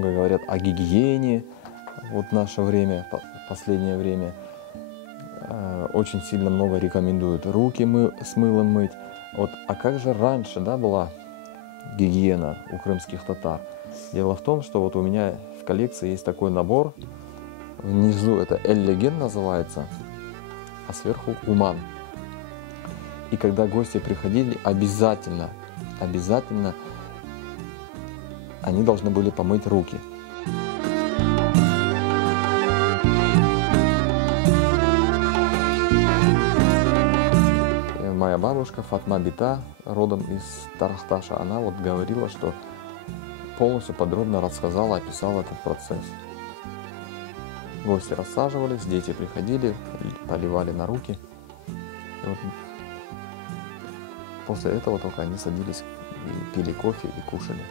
много говорят о гигиене. Вот в наше время, последнее время, очень сильно много рекомендуют руки с мылом мыть. Вот, а как же раньше, да, была гигиена у крымских татар? Дело в том, что вот у меня в коллекции есть такой набор. Внизу это эллеген называется, а сверху уман. И когда гости приходили, обязательно они должны были помыть руки. Моя бабушка Фатма Бита, родом из Тарахташа, она вот говорила, что полностью подробно рассказала, описала этот процесс. Гости рассаживались, дети приходили, поливали на руки. И вот после этого только они садились и пили кофе и кушали.